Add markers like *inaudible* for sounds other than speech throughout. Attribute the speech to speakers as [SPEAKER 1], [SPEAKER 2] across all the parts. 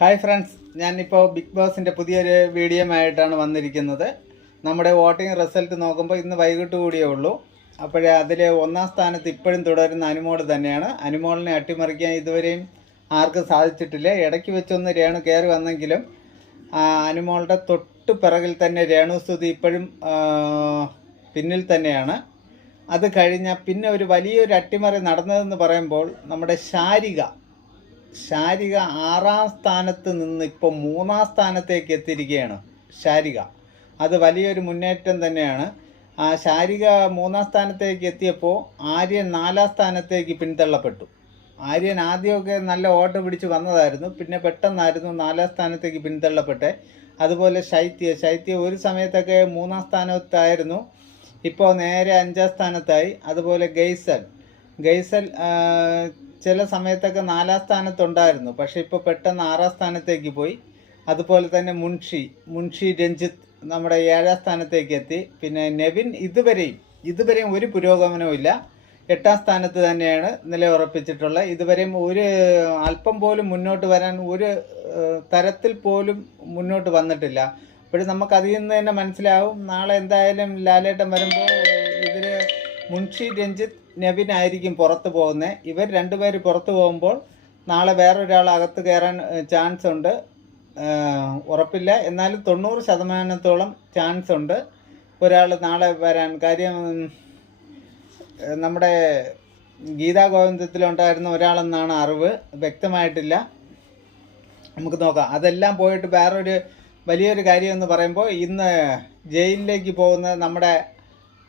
[SPEAKER 1] Hi friends ഞാനിപ്പോൾ big ബോസിന്റെ പുതിയൊരു വീഡിയോ ആയിട്ടാണ് വന്നിരിക്കുന്നത്. നമ്മുടെ വോട്ടിംഗ് റിസൾട്ട് നോക്കുമ്പോൾ ഇന്ന് വൈകിട്ട് കൂടിയേ ഉള്ളൂ. അപ്പോഴേ അതിൽ ഒന്നാം സ്ഥാനത്ത് ഇപ്പോഴും തുടരുന്ന അനുമോൾ തന്നെയാണ്. അനുമോളിനെ അട്ടിമറിക്കാൻ ഇതുവരെയും ആർക്കും സാധിച്ചിട്ടില്ല. ഇടയ്ക്ക് വെച്ചൊന്ന് രേണു കയറി വന്നെങ്കിലും അനുമോളുടെ തൊട്ട് പിറകിൽ തന്നെ രേണു സ്തുതി ഇപ്പോഴും പിന്നിൽ തന്നെയാണ്. അത് കഴിഞ്ഞാൽ പിന്നെ ഒരു വലിയൊരു അട്ടിമറി നടന്നതെന്ന് പറയുമ്പോൾ നമ്മുടെ ശാരിക ശാരിക ആറാം സ്ഥാനത്ത് നിന്ന് ഇപ്പോൾ മൂന്നാം സ്ഥാനത്തേക്ക് എത്തിയിരിക്കുകയാണ് ശാരിക. അത് വലിയൊരു മുന്നേറ്റം തന്നെയാണ്. ആ ശാരിക മൂന്നാം സ്ഥാനത്തേക്ക് എത്തിയപ്പോൾ ആര്യൻ നാലാം സ്ഥാനത്തേക്ക് പിന്തള്ളപ്പെട്ടു. ആര്യൻ ആദ്യമൊക്കെ നല്ല ഓട്ടം പിടിച്ച് വന്നതായിരുന്നു. പിന്നെ പെട്ടെന്നായിരുന്നു നാലാം സ്ഥാനത്തേക്ക് പിന്തള്ളപ്പെട്ടെ. അതുപോലെ ശൈത്യ. ശൈത്യ ഒരു സമയത്തൊക്കെ മൂന്നാം സ്ഥാനത്തായിരുന്നു. ഇപ്പോൾ നേരെ അഞ്ചാം സ്ഥാനത്തായി. അതുപോലെ ഗെയ്സൽ. ഗെയ്സൽ ചില സമയത്തൊക്കെ നാലാം സ്ഥാനത്തുണ്ടായിരുന്നു. പക്ഷേ ഇപ്പോൾ പെട്ടെന്ന് ആറാം സ്ഥാനത്തേക്ക് പോയി. അതുപോലെ തന്നെ മുൻഷി മുൻഷി രഞ്ജിത്ത് നമ്മുടെ ഏഴാം സ്ഥാനത്തേക്ക് എത്തി. പിന്നെ നെവിൻ ഇതുവരെയും ഇതുവരെയും ഒരു പുരോഗമനവും ഇല്ല. എട്ടാം സ്ഥാനത്ത് തന്നെയാണ് നിലയുറപ്പിച്ചിട്ടുള്ളത് ഇതുവരെയും ഒരു അല്പം പോലും മുന്നോട്ട് വരാൻ ഒരു തരത്തിൽ പോലും മുന്നോട്ട് വന്നിട്ടില്ല. അപ്പോഴും നമുക്ക് അതിൽ നിന്ന് തന്നെ മനസ്സിലാവും. നാളെ എന്തായാലും ലാലേട്ടൻ വരുമ്പോൾ ഇതിൽ മുൻഷി രഞ്ജിത്ത് നബിൻ ആയിരിക്കും പുറത്ത് പോകുന്നത് ഇവർ രണ്ടുപേര് പുറത്ത് പോകുമ്പോൾ നാളെ വേറൊരാൾ അകത്ത് കയറാൻ ചാൻസ് ഉണ്ട്. ഉറപ്പില്ല. എന്നാലും തൊണ്ണൂറ് ശതമാനത്തോളം ചാൻസ് ഉണ്ട് ഒരാൾ നാളെ വരാൻ. കാര്യം നമ്മുടെ ഗീതാ ഗോവിന്ദത്തിലുണ്ടായിരുന്ന ഒരാളെന്നാണ് അറിവ്. വ്യക്തമായിട്ടില്ല. നമുക്ക് നോക്കാം. അതെല്ലാം പോയിട്ട് വേറൊരു വലിയൊരു കാര്യം എന്ന് പറയുമ്പോൾ ഇന്ന് ജയിലിലേക്ക് പോകുന്ന നമ്മുടെ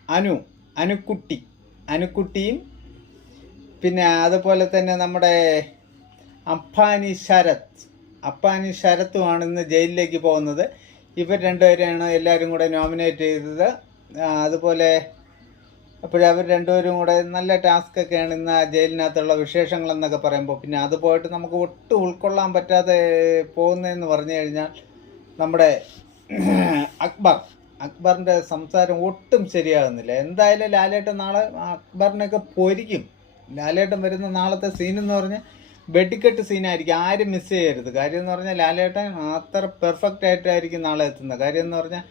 [SPEAKER 1] അനു അനുക്കുട്ടി. അനുക്കുട്ടിയും പിന്നെ അതുപോലെ തന്നെ നമ്മുടെ അപ്പാനി ശരത്. അപ്പാനി ശരത്തുമാണ് ഇന്ന് ജയിലിലേക്ക് പോകുന്നത്. ഇവർ രണ്ടുപേരെയാണ് എല്ലാവരും കൂടെ നോമിനേറ്റ് ചെയ്തത്. അതുപോലെ അവർ രണ്ടുപേരും കൂടെ നല്ല ടാസ്ക് ഒക്കെയാണ് ഇന്ന് ആ ജയിലിനകത്തുള്ള വിശേഷങ്ങൾ എന്നൊക്കെ പറയുമ്പോൾ. പിന്നെ അത് പോയിട്ട് നമുക്ക് ഒട്ടും ഉൾക്കൊള്ളാൻ പറ്റാതെ പോകുന്നതെന്ന് പറഞ്ഞു കഴിഞ്ഞാൽ നമ്മുടെ അക്ബർ. അക്ബറിന്റെ സംസാരം ഒട്ടും ശരിയാകുന്നില്ല. എന്തായാലും ലാലേട്ടൻ നാളെ അക്ബറിനെയൊക്കെ പൊരിക്കും. ലാലേട്ടൻ വരുന്ന നാളത്തെ സീൻ എന്ന് പറഞ്ഞാൽ വെടിക്കെട്ട് സീനായിരിക്കും ആരും മിസ് ചെയ്യരുത്. കാര്യം എന്ന് പറഞ്ഞാൽ ലാലേട്ടൻ അത്ര പെർഫെക്റ്റ് ആയിട്ടായിരിക്കും നാളെ എത്തുന്നത്. കാര്യം എന്ന് പറഞ്ഞാൽ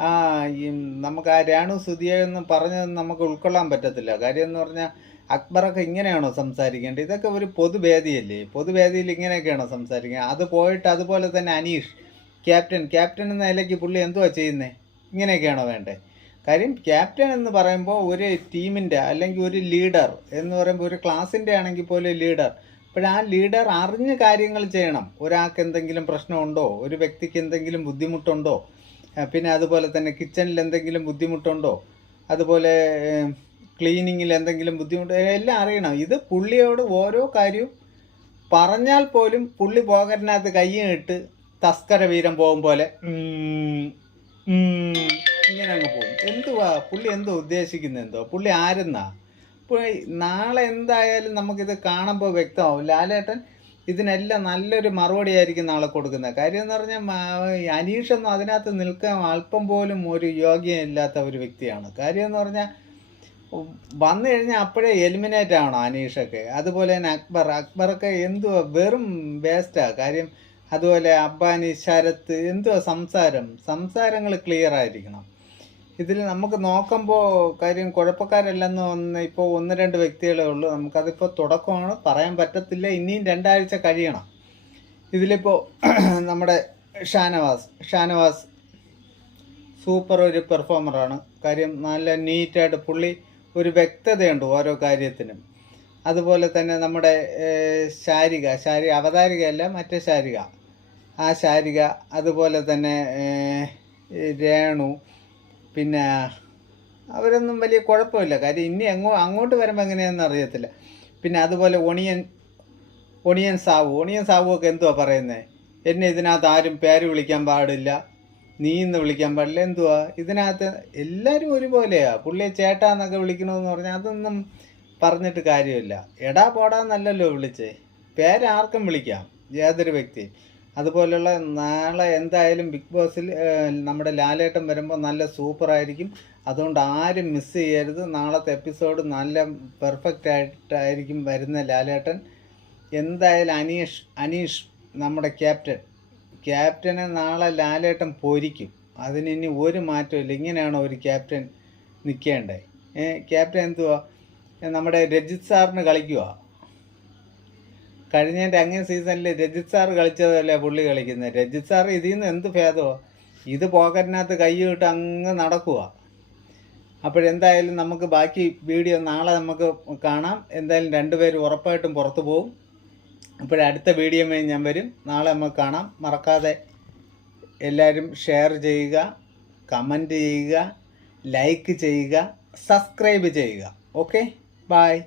[SPEAKER 1] ആ ഈ നമുക്ക് ആ രാണു സുതിയെന്ന് പറഞ്ഞതൊന്നും നമുക്ക് ഉൾക്കൊള്ളാൻ പറ്റത്തില്ല. കാര്യം എന്ന് പറഞ്ഞാൽ അക്ബറൊക്കെ ഇങ്ങനെയാണോ സംസാരിക്കേണ്ടത്? ഇതൊക്കെ ഒരു പൊതുവേദിയല്ലേ? പൊതുവേദിയിൽ ഇങ്ങനെയൊക്കെയാണോ സംസാരിക്കുക അത് പോയിട്ട് അതുപോലെ തന്നെ അനീഷ് ക്യാപ്റ്റൻ. ക്യാപ്റ്റൻ എന്ന നിലയ്ക്ക് പുള്ളി എന്തുവാ ചെയ്യുന്നത് ഇങ്ങനെയൊക്കെയാണോ വേണ്ടേ? കാര്യം ക്യാപ്റ്റൻ എന്ന് പറയുമ്പോൾ ഒരു ടീമിന്റെ അല്ലെങ്കിൽ ഒരു ലീഡർ എന്ന് പറയുമ്പോൾ ഒരു ക്ലാസ്സിന്റെ ആണെങ്കിൽ പോലെ ലീഡർ അപ്പോൾ ആ ലീഡർ അറിഞ്ഞ് കാര്യങ്ങൾ ചെയ്യണം. ഒരാൾക്ക് എന്തെങ്കിലും പ്രശ്നമുണ്ടോ? ഒരു വ്യക്തിക്ക് എന്തെങ്കിലും ബുദ്ധിമുട്ടുണ്ടോ? പിന്നെ അതുപോലെ തന്നെ കിച്ചണിൽ എന്തെങ്കിലും ബുദ്ധിമുട്ടുണ്ടോ? അതുപോലെ ക്ലീനിങ്ങിൽ എന്തെങ്കിലും ബുദ്ധിമുട്ടോ എല്ലാം അറിയണം. ഇത് പുള്ളിയോട് ഓരോ കാര്യവും പറഞ്ഞാൽ പോലും പുള്ളി പോകരനകത്ത് കയ്യും ഇട്ട് തസ്കര വീരം പോകും പോലെ. ഇങ്ങനെ അങ്ങ് പോകും. എന്തുവാ? പുള്ളി എന്തോ ഉദ്ദേശിക്കുന്നത് എന്തോ? പുള്ളി ആരെന്നാ? പുള്ളി നാളെ എന്തായാലും നമുക്കിത് കാണുമ്പോൾ വ്യക്തമാവും. ലാലേട്ടൻ ഇതിനെല്ലാം നല്ലൊരു മറുപടി ആയിരിക്കും നാളെ കൊടുക്കുന്നത്. കാര്യം എന്ന് പറഞ്ഞാൽ അനീഷൊന്നും അതിനകത്ത് നിൽക്കാൻ അല്പം പോലും ഒരു യോഗ്യമില്ലാത്ത ഒരു വ്യക്തിയാണ്. കാര്യം എന്ന് പറഞ്ഞാൽ വന്നു കഴിഞ്ഞാൽ അപ്പോഴേ എലിമിനേറ്റ് ആവണം അനീഷൊക്കെ. അതുപോലെ തന്നെ അക്ബർ. അക്ബറൊക്കെ എന്തുവാ വെറും വേസ്റ്റാ കാര്യം അതുപോലെ അബ്ബാനി ശരത്ത് എന്തുവാ സംസാരം? സംസാരങ്ങൾ ക്ലിയർ ആയിരിക്കണം. ഇതിൽ നമുക്ക് നോക്കുമ്പോൾ കാര്യം കുഴപ്പക്കാരല്ലെന്ന് ഒന്ന് ഇപ്പോൾ ഒന്ന് രണ്ട് വ്യക്തികളേ ഉള്ളൂ. നമുക്കതിപ്പോൾ തുടക്കമാണ്. പറയാൻ പറ്റത്തില്ല. ഇനിയും രണ്ടാഴ്ച കഴിയണം. ഇതിലിപ്പോൾ *clears throat* നമ്മുടെ ഷാനവാസ്. ഷാനവാസ് സൂപ്പർ ഒരു പെർഫോമറാണ് കാര്യം നല്ല നീറ്റായിട്ട് പുള്ളി ഒരു വ്യക്തതയുണ്ട് ഓരോ കാര്യത്തിനും. അതുപോലെ തന്നെ നമ്മുടെ ശാരിക. ശാരി അവതാരികയല്ല മറ്റേ ശാരിക. ആ ശാരിക അതുപോലെ തന്നെ രേണു പിന്നെ അവരൊന്നും വലിയ കുഴപ്പമില്ല. കാര്യം ഇനി അങ്ങോ അങ്ങോട്ട് വരുമ്പോൾ എങ്ങനെയാണെന്ന് അറിയത്തില്ല. പിന്നെ അതുപോലെ ഒണിയൻ ഒണിയൻ സാവു. ഒണിയൻ സാവു ഒക്കെ എന്തുവാ പറയുന്നത് എന്നെ ഇതിനകത്ത് ആരും പേര് വിളിക്കാൻ പാടില്ല. നീ എന്ന് വിളിക്കാൻ പാടില്ല. എന്തുവാ? ഇതിനകത്ത് എല്ലാവരും ഒരുപോലെയാ. പുള്ളിയെ ചേട്ടാന്നൊക്കെ വിളിക്കണമെന്ന് പറഞ്ഞാൽ അതൊന്നും പറഞ്ഞിട്ട് കാര്യമില്ല. എടാ പോടാന്നല്ലല്ലോ വിളിച്ചേ. പേരാർക്കും വിളിക്കാം. ഏതൊരു വ്യക്തി അതുപോലുള്ള നാളെ എന്തായാലും ബിഗ് ബോസിൽ നമ്മുടെ ലാലേട്ടൻ വരുമ്പോൾ നല്ല സൂപ്പറായിരിക്കും അതുകൊണ്ട് ആരും മിസ് ചെയ്യരുത്. നാളത്തെ എപ്പിസോഡ് നല്ല പെർഫെക്റ്റ് ആയിട്ടായിരിക്കും വരുന്ന ലാലേട്ടൻ. എന്തായാലും അനീഷ് അനീഷ് നമ്മുടെ ക്യാപ്റ്റൻ ക്യാപ്റ്റനെ നാളെ ലാലേട്ടൻ പൊരിക്കും. അതിന് ഇനി ഒരു മാറ്റമില്ല ഇങ്ങനെയാണോ ഒരു ക്യാപ്റ്റൻ നിൽക്കേണ്ടത് ക്യാപ്റ്റൻ എന്തുവാ? നമ്മുടെ രജിത് സാറിന് കളിക്കുക കഴിഞ്ഞതിന്റെ അങ്ങേ സീസണിൽ രജിത് സാർ കളിച്ചതല്ലേ പുള്ളി കളിക്കുന്നത്? രജിത് സാർ ഇതിൽ നിന്ന് എന്ത് ഭേദമോ ഇത് പോക്കറ്റിനകത്ത് കൈ ഇട്ട് അങ്ങ് നടക്കുക അപ്പോഴെന്തായാലും നമുക്ക് ബാക്കി വീഡിയോ നാളെ നമുക്ക് കാണാം. എന്തായാലും രണ്ടുപേരും ഉറപ്പായിട്ടും പുറത്തു പോകും അപ്പോഴടുത്ത വീഡിയോമേ ഞാൻ വരും. നാളെ നമുക്ക് കാണാം. മറക്കാതെ എല്ലാവരും ഷെയർ ചെയ്യുക കമന്റ് ചെയ്യുക ലൈക്ക് ചെയ്യുക സബ്സ്ക്രൈബ് ചെയ്യുക. ഓക്കെ? ബായ്